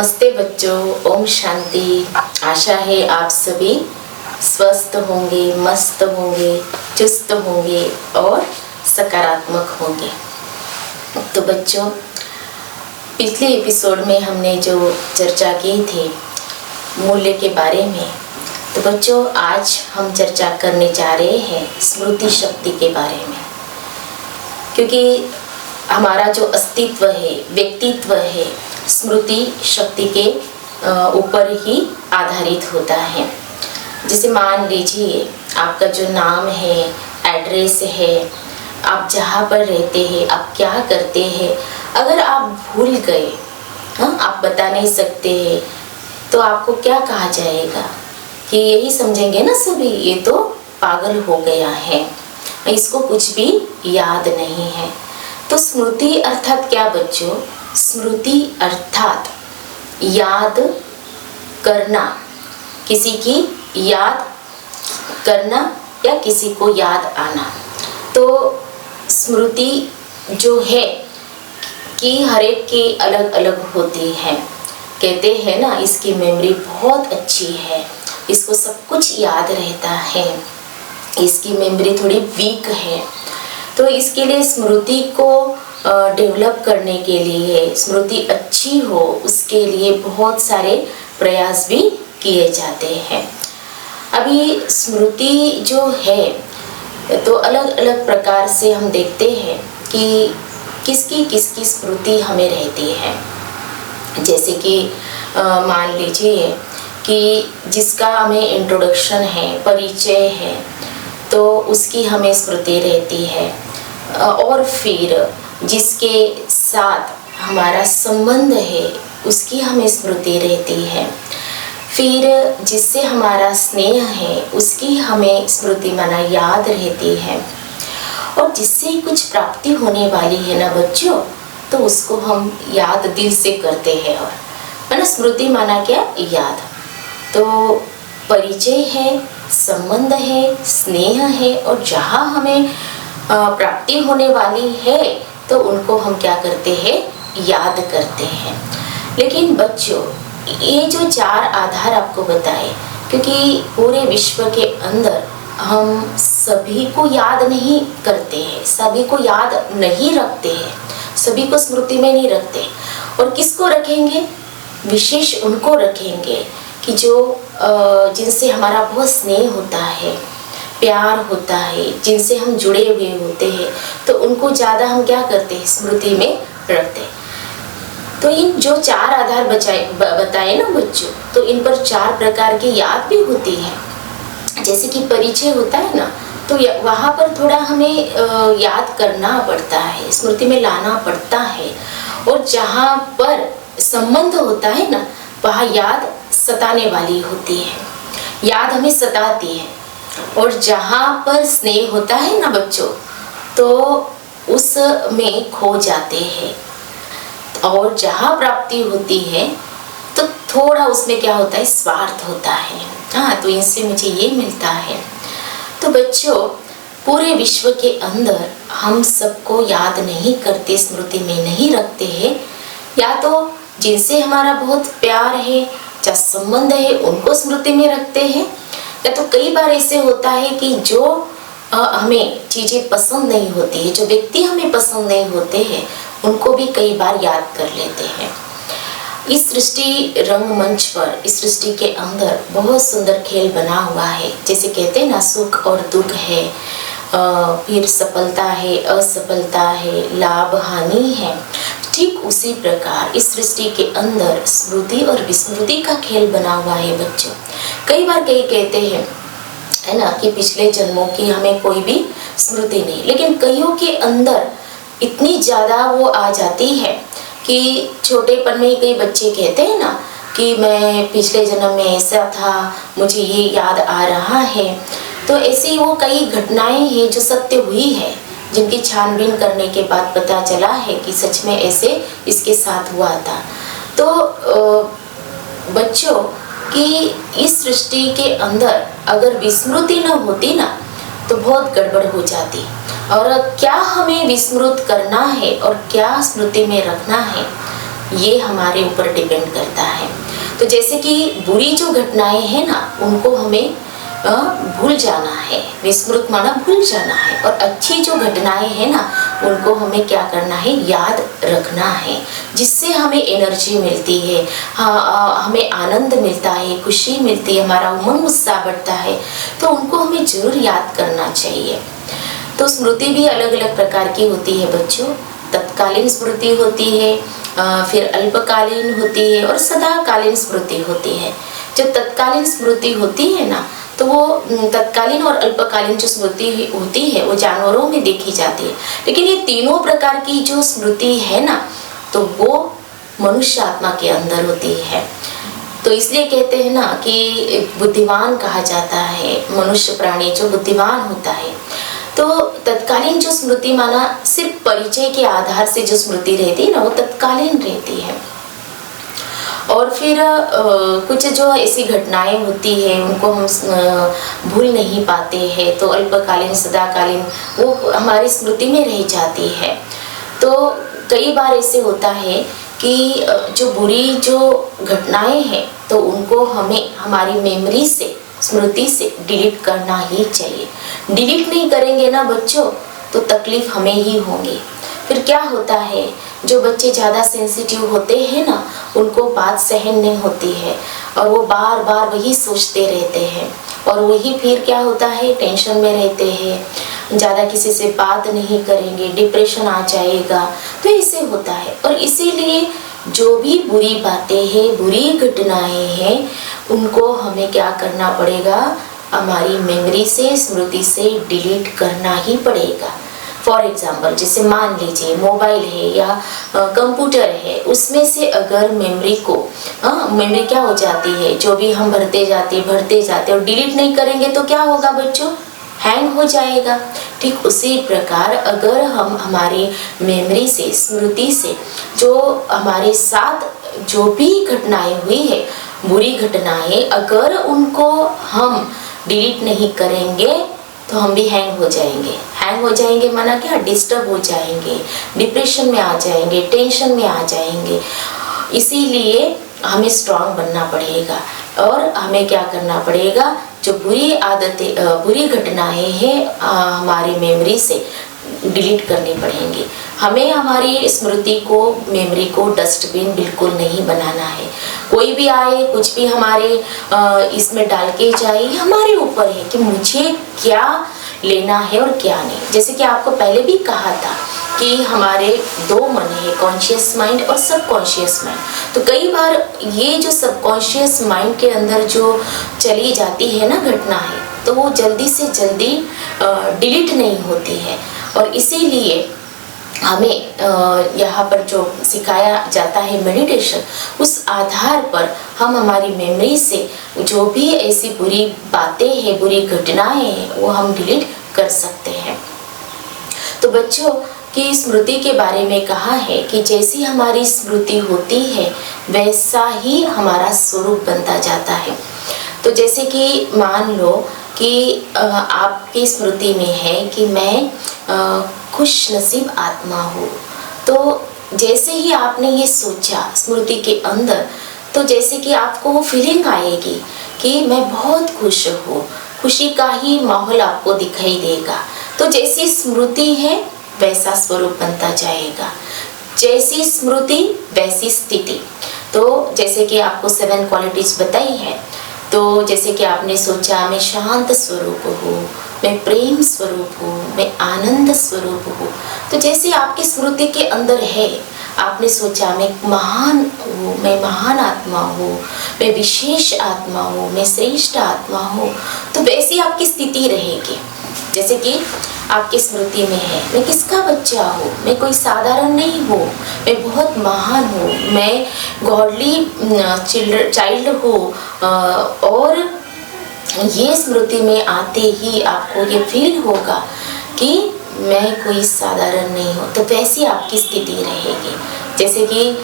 नमस्ते बच्चों, ओम शांति। आशा है आप सभी स्वस्थ होंगे, मस्त होंगे, चुस्त होंगे और सकारात्मक होंगे। तो बच्चों, पिछले एपिसोड में हमने जो चर्चा की थी मूल्य के बारे में, तो बच्चों आज हम चर्चा करने जा रहे हैं स्मृति शक्ति के बारे में। क्योंकि हमारा जो अस्तित्व है, व्यक्तित्व है, स्मृति शक्ति के ऊपर ही आधारित होता है। जैसे मान लीजिए आपका जो नाम है, एड्रेस है, आप जहाँ पर रहते हैं, आप क्या करते हैं, अगर आप भूल गए, आप बता नहीं सकते हैं, तो आपको क्या कहा जाएगा कि यही समझेंगे ना सभी, ये तो पागल हो गया है, इसको कुछ भी याद नहीं है। तो स्मृति अर्थात क्या बच्चों? स्मृति अर्थात याद करना, किसी की याद करना या किसी को याद आना। तो स्मृति जो है कि हर एक की अलग अलग होती है। कहते हैं ना, इसकी मेमोरी बहुत अच्छी है, इसको सब कुछ याद रहता है, इसकी मेमोरी थोड़ी वीक है। तो इसके लिए स्मृति को डेवलप करने के लिए, स्मृति अच्छी हो उसके लिए बहुत सारे प्रयास भी किए जाते हैं। अभी स्मृति जो है तो अलग अलग प्रकार से हम देखते हैं कि किसकी किसकी स्मृति हमें रहती है। जैसे कि मान लीजिए कि जिसका हमें इंट्रोडक्शन है, परिचय है, तो उसकी हमें स्मृति रहती है। और फिर जिसके साथ हमारा संबंध है उसकी हमें स्मृति रहती है। फिर जिससे हमारा स्नेह है उसकी हमें स्मृति माना याद रहती है। और जिससे कुछ प्राप्ति होने वाली है ना बच्चों, तो उसको हम याद दिल से करते हैं। और माना स्मृति माना क्या? याद। तो परिचय है, संबंध है, स्नेह है, और जहाँ हमें प्राप्ति होने वाली है तो उनको हम क्या करते हैं? याद करते हैं। लेकिन बच्चों, ये जो चार आधार आपको बताए, क्योंकि पूरे विश्व के अंदर हम सभी को याद नहीं करते हैं, सभी को याद नहीं रखते हैं, सभी को स्मृति में नहीं रखते। और किसको रखेंगे? विशेष उनको रखेंगे कि जो जिनसे हमारा बहुत स्नेह होता है, प्यार होता है, जिनसे हम जुड़े हुए होते हैं, तो उनको ज़्यादा हम क्या करते हैं? स्मृति में रखते हैं। तो इन जो चार आधार बताए ना बच्चों, तो इन पर चार प्रकार की याद भी होती है। जैसे कि परिचय होता है ना, तो वहाँ पर थोड़ा हमें याद करना पड़ता है, स्मृति में लाना पड़ता है। और जहाँ पर संबंध होता है ना, वहाँ याद सताने वाली होती है, याद हमें सताती है। और जहाँ पर स्नेह होता है ना बच्चों, तो उसमें खो जाते हैं। और जहाँ प्राप्ति होती है तो थोड़ा उसमें क्या होता है? स्वार्थ होता है। हाँ, तो इनसे मुझे ये मिलता है। तो बच्चों, पूरे विश्व के अंदर हम सबको याद नहीं करते, स्मृति में नहीं रखते हैं। या तो जिनसे हमारा बहुत प्यार है, चाहे संबंध है, उनको स्मृति में रखते हैं। या तो कई बार ऐसे होता है कि जो हमें चीज़ें पसंद नहीं होती है, जो व्यक्ति हमें पसंद नहीं होते हैं, उनको भी कई बार याद कर लेते हैं। इस सृष्टि रंगमंच पर, इस सृष्टि के अंदर बहुत सुंदर खेल बना हुआ है। जैसे कहते हैं ना, सुख और दुख है, फिर सफलता है, असफलता है, लाभ हानि है। ठीक उसी प्रकार इस सृष्टि के अंदर स्मृति और विस्मृति का खेल बना हुआ है बच्चों। कई बार कई कहते हैं, है ना, कि पिछले जन्मों की हमें कोई भी स्मृति नहीं, लेकिन कईयों के अंदर इतनी ज़्यादा वो आ जाती है कि छोटेपन में ही कई बच्चे कहते हैं ना कि मैं पिछले जन्म में ऐसा था, मुझे ये याद आ रहा है। तो ऐसी वो कई घटनाएं हैं जो सत्य हुई है, जिनकी छानबीन करने के बाद पता चला है कि सच में ऐसे इसके साथ हुआ था। तो बच्चों, कि इस सृष्टि के अंदर अगर विस्मृति न होती ना, तो बहुत गड़बड़ हो जाती। और क्या हमें विस्मृत करना है और क्या स्मृति में रखना है, ये हमारे ऊपर डिपेंड करता है। तो जैसे कि बुरी जो घटनाएं हैं ना, उनको हमें भूल जाना है, विस्मृत माना भूल जाना है, और अच्छी जो घटनाएं हैं ना, उनको हमें क्या करना है, याद रखना है, जिससे हमें एनर्जी मिलती है, हमें आनंद मिलता है, खुशी मिलती है, हमारा उमंग उत्साह बढ़ता है। तो उनको हमें जरूर याद करना चाहिए। तो स्मृति भी अलग अलग प्रकार की होती है बच्चों। तत्कालीन स्मृति होती है, फिर अल्पकालीन होती है, और सदाकालीन स्मृति होती है। जो तत्कालीन स्मृति होती है ना, तो वो तत्कालीन और अल्पकालीन जो स्मृति होती है वो जानवरों में देखी जाती है, लेकिन ये तीनों प्रकार की जो स्मृति है ना, तो वो मनुष्य आत्मा के अंदर होती है। तो इसलिए कहते हैं ना कि बुद्धिमान कहा जाता है मनुष्य प्राणी, जो बुद्धिमान होता है। तो तत्कालीन जो स्मृति माना सिर्फ परिचय के आधार से जो स्मृति रहती है ना, वो तत्कालीन रहती है। और फिर कुछ जो ऐसी घटनाएं होती है उनको हम भूल नहीं पाते हैं, तो अल्पकालीन सदाकालीन वो हमारी स्मृति में रह जाती है। तो कई बार ऐसे होता है कि जो बुरी जो घटनाएं हैं, तो उनको हमें हमारी मेमोरी से, स्मृति से डिलीट करना ही चाहिए। डिलीट नहीं करेंगे ना बच्चों, तो तकलीफ हमें ही होगी। फिर क्या होता है, जो बच्चे ज़्यादा सेंसिटिव होते हैं ना, उनको बात सहन नहीं होती है, और वो बार बार वही सोचते रहते हैं, और वही फिर क्या होता है, टेंशन में रहते हैं, ज़्यादा किसी से बात नहीं करेंगे, डिप्रेशन आ जाएगा। तो इसे होता है। और इसीलिए जो भी बुरी बातें हैं, बुरी घटनाएं हैं, उनको हमें क्या करना पड़ेगा, हमारी मेमोरी से, स्मृति से डिलीट करना ही पड़ेगा। फॉर एग्जाम्पल, जैसे मान लीजिए मोबाइल है या कंप्यूटर है, उसमें से अगर मेमोरी को मेमोरी क्या हो जाती है, जो भी हम भरते जाते और डिलीट नहीं करेंगे तो क्या होगा बच्चों, हैंग हो जाएगा। ठीक उसी प्रकार अगर हम हमारी मेमोरी से, स्मृति से, जो हमारे साथ जो भी घटनाएं हुई है, बुरी घटनाएं, अगर उनको हम डिलीट नहीं करेंगे तो हम भी हैंग हो जाएंगे। हैंग हो जाएंगे माना क्या, डिस्टर्ब हो जाएंगे, डिप्रेशन में आ जाएंगे, टेंशन में आ जाएंगे। इसीलिए हमें स्ट्रांग बनना पड़ेगा, और हमें क्या करना पड़ेगा, जो बुरी आदतें, बुरी घटनाएं हैं, हमारी मेमोरी से डिलीट करनी पड़ेंगी। हमें हमारी स्मृति को, मेमोरी को डस्टबिन बिल्कुल नहीं बनाना है। कोई भी आए, कुछ भी हमारे इसमें डाल के जाए, हमारे ऊपर है कि मुझे क्या लेना है और क्या नहीं। जैसे कि आपको पहले भी कहा था कि हमारे दो मन है, कॉन्शियस माइंड और सबकॉन्शियस माइंड। तो कई बार ये जो सबकॉन्शियस माइंड के अंदर जो चली जाती है ना घटनाएं, तो वो जल्दी से जल्दी डिलीट नहीं होती है। और इसीलिए हमें यहाँ पर जो सिखाया जाता है मेडिटेशन, उस आधार पर हम हमारी मेमोरी से जो भी ऐसी बुरी बातें हैं, बुरी घटनाएं हैं, वो हम डिलीट कर सकते हैं। तो बच्चों की स्मृति के बारे में कहा है कि जैसी हमारी स्मृति होती है, वैसा ही हमारा स्वरूप बनता जाता है। तो जैसे कि मान लो कि आपकी स्मृति में है कि मैं खुश नसीब आत्मा हूँ, तो जैसे ही आपने ये सोचा स्मृति के अंदर, तो जैसे कि आपको वो फीलिंग आएगी कि मैं बहुत खुश हूँ, खुशी का ही माहौल आपको दिखाई देगा। तो जैसी स्मृति है वैसा स्वरूप बनता जाएगा, जैसी स्मृति वैसी स्थिति। तो जैसे कि आपको 7 क्वालिटीज बताई है, तो जैसे कि आपने सोचा मैं शांत स्वरूप हूँ, मैं प्रेम स्वरूप हूँ, मैं आनंद स्वरूप हूँ। तो जैसे आपकी स्मृति के अंदर है, आपने सोचा मैं महान हूँ, मैं महान आत्मा हूँ, मैं विशेष आत्मा हूँ, मैं श्रेष्ठ आत्मा हूँ, तो वैसी आपकी स्थिति रहेगी। जैसे कि आपकी स्मृति में है मैं किसका बच्चा हूँ, मैं कोई साधारण नहीं हूँ, मैं बहुत महान हूँ, मैं गॉडली चाइल्ड हूँ। और ये स्मृति में आते ही आपको ये फील होगा कि मैं कोई साधारण नहीं हूँ, तो वैसी आपकी स्थिति रहेगी। जैसे कि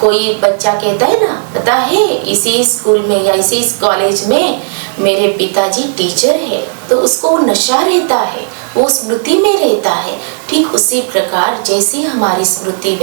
कोई बच्चा कहता है ना, पता है इसी स्कूल में या इसी कॉलेज में मेरे पिताजी टीचर है, तो उसको नशा रहता है, वो स्मृति में रहता है। ठीक उसी प्रकार जैसी हमारी स्मृति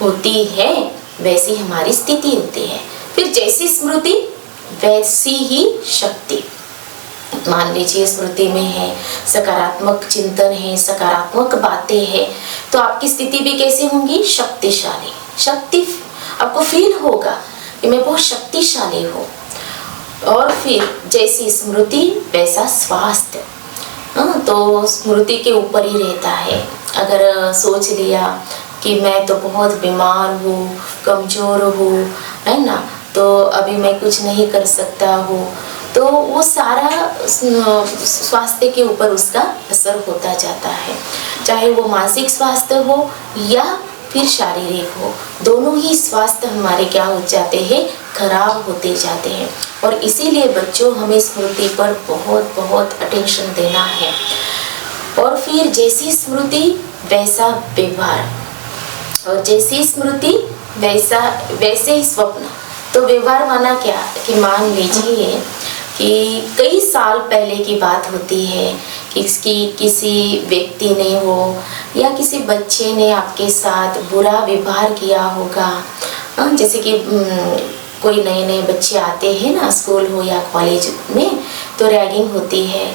होती है वैसी हमारी स्थिति होती है। फिर जैसी स्मृति वैसी ही शक्ति। मान लीजिए स्मृति में है सकारात्मक चिंतन है, सकारात्मक बातें हैं, तो आपकी स्थिति भी कैसी होंगी? शक्तिशाली। शक्ति आपको फील होगा कि मैं बहुत शक्तिशाली हूँ। और फिर जैसी स्मृति वैसा स्वास्थ्य। तो स्मृति के ऊपर ही रहता है। अगर सोच लिया कि मैं तो बहुत बीमार हूँ, कमज़ोर हूँ, है ना, तो अभी मैं कुछ नहीं कर सकता हूँ, तो वो सारा स्वास्थ्य के ऊपर उसका असर होता जाता है। चाहे वो मानसिक स्वास्थ्य हो या फिर शारीरिक हो, दोनों ही स्वास्थ्य हमारे क्या हो जाते हैं? खराब होते जाते हैं। और इसीलिए बच्चों हमें स्मृति पर बहुत बहुत अटेंशन देना है। और फिर जैसी स्मृति वैसा व्यवहार, और जैसी स्मृति वैसे ही स्वप्न। तो व्यवहार माना क्या कि मान लीजिए कि कई साल पहले की बात होती है कि किसी व्यक्ति ने हो या किसी बच्चे ने आपके साथ बुरा व्यवहार किया होगा। जैसे कि कोई नए नए बच्चे आते हैं ना, स्कूल हो या कॉलेज में, तो रैगिंग होती है,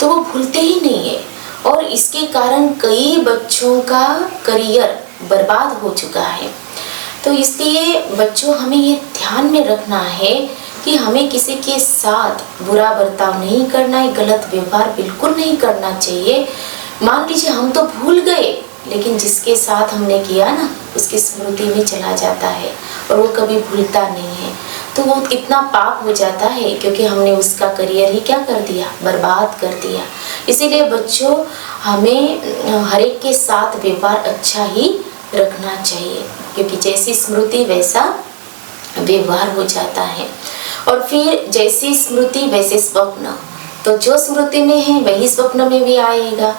तो वो भूलते ही नहीं है। और इसके कारण कई बच्चों का करियर बर्बाद हो चुका है। तो इसलिए बच्चों हमें ये ध्यान में रखना है कि हमें किसी के साथ बुरा बर्ताव नहीं करना है, गलत व्यवहार बिल्कुल नहीं करना चाहिए। मान लीजिए हम तो भूल गए, लेकिन जिसके साथ हमने किया ना, उसकी स्मृति में चला जाता है और वो कभी भूलता नहीं है। तो वो कितना पाप हो जाता है, क्योंकि हमने उसका करियर ही क्या कर दिया? बर्बाद कर दिया। इसीलिए बच्चों हमें हर एक के साथ व्यवहार अच्छा ही रखना चाहिए, क्योंकि जैसी स्मृति वैसा व्यवहार हो जाता है। और फिर जैसी स्मृति वैसे स्वप्न। तो जो स्मृति में है वही स्वप्न में भी आएगा।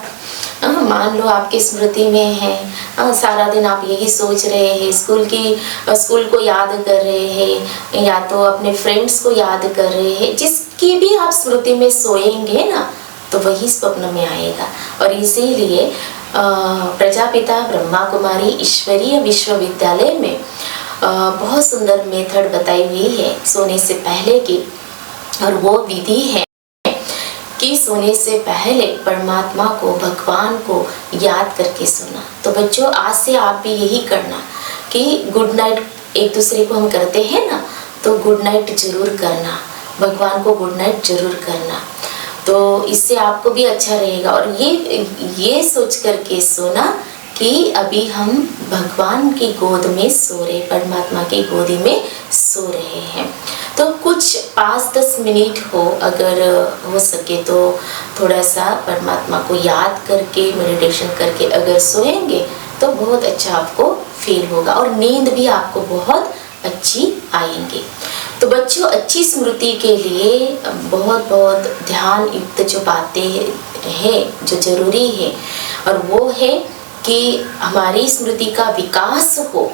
मान लो आपकी स्मृति में है सारा दिन आप यही सोच रहे हैं, स्कूल को याद कर रहे हैं, या तो अपने फ्रेंड्स को याद कर रहे हैं, जिसकी भी आप स्मृति में सोएंगे ना, तो वही स्वप्न में आएगा। और इसीलिए प्रजापिता ब्रह्मा कुमारी ईश्वरीय विश्वविद्यालय में बहुत सुंदर मेथड बताई हुई है सोने से पहले की। और वो विधि है कि सोने से पहले परमात्मा को, भगवान को याद करके सोना। तो बच्चों आज से आप भी यही करना कि गुड नाइट एक दूसरे को हम करते हैं ना, तो गुड नाइट जरूर करना, भगवान को गुड नाइट जरूर करना। तो इससे आपको भी अच्छा रहेगा। और ये सोच करके सोना कि अभी हम भगवान की गोद में सो रहे, परमात्मा की गोदी में सो रहे हैं। तो कुछ 5-10 मिनट हो, अगर हो सके तो थोड़ा सा परमात्मा को याद करके, मेडिटेशन करके अगर सोएंगे तो बहुत अच्छा आपको फील होगा और नींद भी आपको बहुत अच्छी आएंगी। तो बच्चों अच्छी स्मृति के लिए बहुत बहुत ध्यान युक्त जो बातें हैं जो जरूरी है, और वो है कि हमारी स्मृति का विकास हो।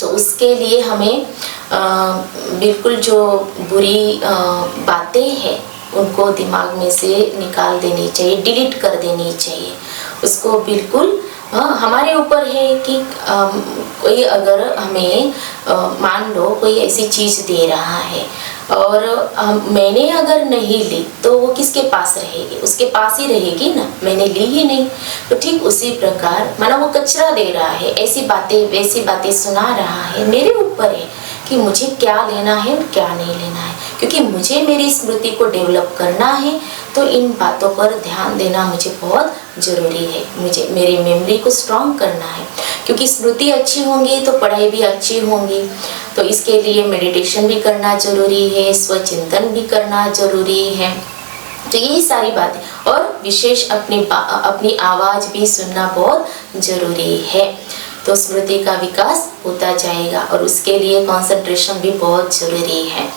तो उसके लिए हमें बिल्कुल जो बुरी बातें हैं उनको दिमाग में से निकाल देनी चाहिए, डिलीट कर देनी चाहिए उसको बिल्कुल। हमारे ऊपर है कि कोई अगर हमें मान लो कोई ऐसी चीज़ दे रहा है और मैंने अगर नहीं ली तो वो किसके पास रहेगी? उसके पास ही रहेगी ना, मैंने ली ही नहीं। तो ठीक उसी प्रकार माना वो कचरा दे रहा है, ऐसी बातें वैसी बातें सुना रहा है, मेरे ऊपर है कि मुझे क्या लेना है और क्या नहीं लेना है, क्योंकि मुझे मेरी स्मृति को डेवलप करना है। तो इन बातों पर ध्यान देना मुझे बहुत ज़रूरी है, मुझे मेरी मेमोरी को स्ट्रॉन्ग करना है, क्योंकि स्मृति अच्छी होंगी तो पढ़ाई भी अच्छी होंगी। तो इसके लिए मेडिटेशन भी करना ज़रूरी है, स्वचिंतन भी करना ज़रूरी है। तो यही सारी बातें, और विशेष अपनी आवाज़ भी सुनना बहुत ज़रूरी है। तो स्मृति का विकास होता जाएगा और उसके लिए कंसंट्रेशन भी बहुत ज़रूरी है।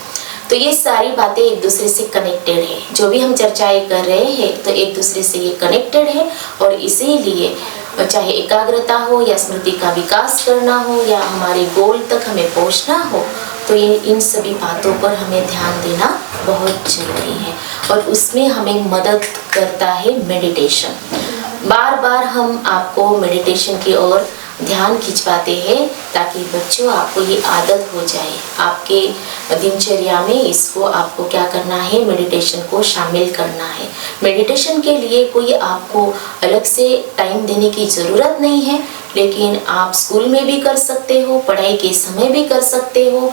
तो ये सारी बातें एक दूसरे से कनेक्टेड है, जो भी हम चर्चाएं कर रहे हैं तो एक दूसरे से ये कनेक्टेड है। और इसीलिए चाहे एकाग्रता हो या स्मृति का विकास करना हो या हमारे गोल तक हमें पहुंचना हो, तो ये इन सभी बातों पर हमें ध्यान देना बहुत जरूरी है। और उसमें हमें मदद करता है मेडिटेशन। बार बार हम आपको मेडिटेशन की ओर ध्यान खिंचवाते हैं, ताकि बच्चों आपको ये आदत हो जाए। आपके दिनचर्या में इसको आपको क्या करना है, मेडिटेशन को शामिल करना है। मेडिटेशन के लिए कोई आपको अलग से टाइम देने की ज़रूरत नहीं है, लेकिन आप स्कूल में भी कर सकते हो, पढ़ाई के समय भी कर सकते हो।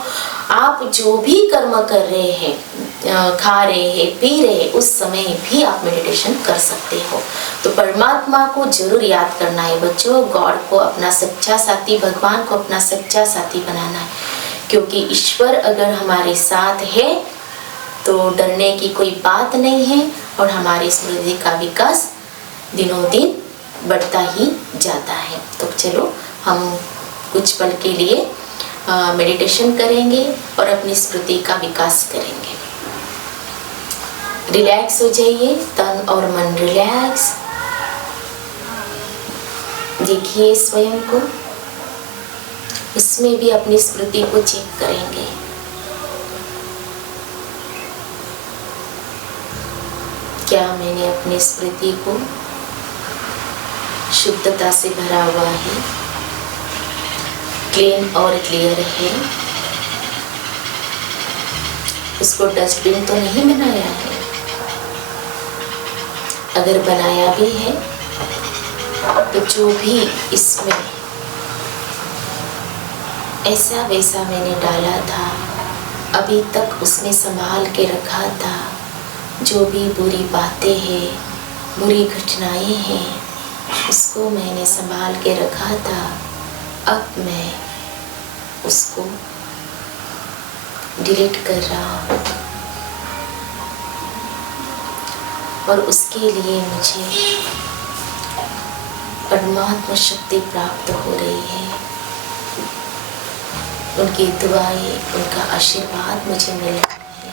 आप जो भी कर्म कर रहे हैं, खा रहे हैं, पी रहे हैं, उस समय भी आप मेडिटेशन कर सकते हो। तो परमात्मा को जरूर याद करना है बच्चों, गॉड को अपना सच्चा साथी, भगवान को अपना सच्चा साथी बनाना है। क्योंकि ईश्वर अगर हमारे साथ है तो डरने की कोई बात नहीं है, और हमारी स्मृति का विकास दिनों दिन बढ़ता ही जाता है। तो चलो हम कुछ पल के लिए मेडिटेशन करेंगे और अपनी स्मृति का विकास करेंगे। रिलैक्स हो जाइए, तन और मन रिलैक्स। देखिए स्वयं को, इसमें भी अपनी स्मृति को चेक करेंगे। क्या मैंने अपनी स्मृति को शुद्धता से भरा हुआ है, क्लीन और क्लियर है, उसको डस्टबिन तो नहीं बनाया है। अगर बनाया भी है तो जो भी इसमें ऐसा वैसा मैंने डाला था, अभी तक उसमें संभाल के रखा था, जो भी बुरी बातें हैं, बुरी घटनाएं हैं, उसको मैंने संभाल के रखा था। अब मैं उसको डिलीट कर रहा हूँ, और उसके लिए मुझे परमात्मा शक्ति प्राप्त हो रही है। उनकी दुआएं, उनका आशीर्वाद मुझे मिल रहा है।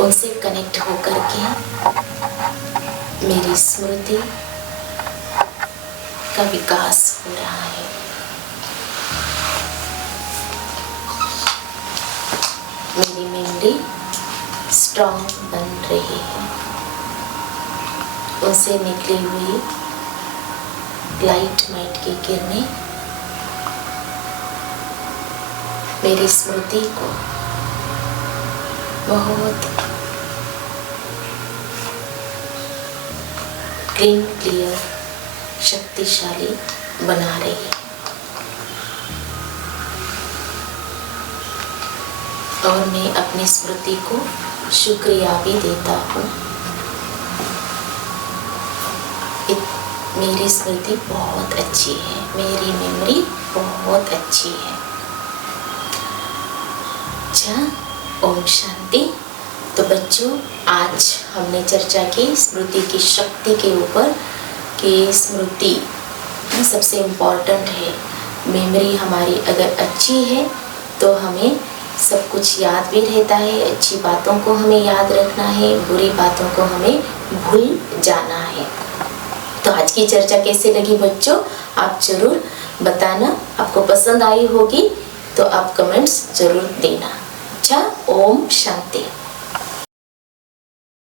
उनसे कनेक्ट होकर के मेरी स्मृति का विकास हो रहा है। मेरी मेमोरी स्ट्रॉन्ग बन रही है। उनसे निकली हुई लाइट माइट की किरणें मेरी स्मृति को बहुत क्लीन, क्लियर, शक्तिशाली बना रही है। और मैं अपनी स्मृति को शुक्रिया भी देता हूँ। मेरी स्मृति बहुत अच्छी है, मेरी मेमोरी बहुत अच्छी है। अच्छा, ओम शांति। तो बच्चों, आज हमने चर्चा की स्मृति की शक्ति के ऊपर कि स्मृति सबसे इम्पोर्टेंट है। मेमोरी हमारी अगर अच्छी है तो हमें सब कुछ याद भी रहता है। अच्छी बातों को हमें याद रखना है, बुरी बातों को हमें भूल जाना है। तो आज की चर्चा कैसे लगी बच्चों, आप जरूर बताना। आपको पसंद आई होगी तो आप कमेंट्स जरूर देना। अच्छा, ओम शांति।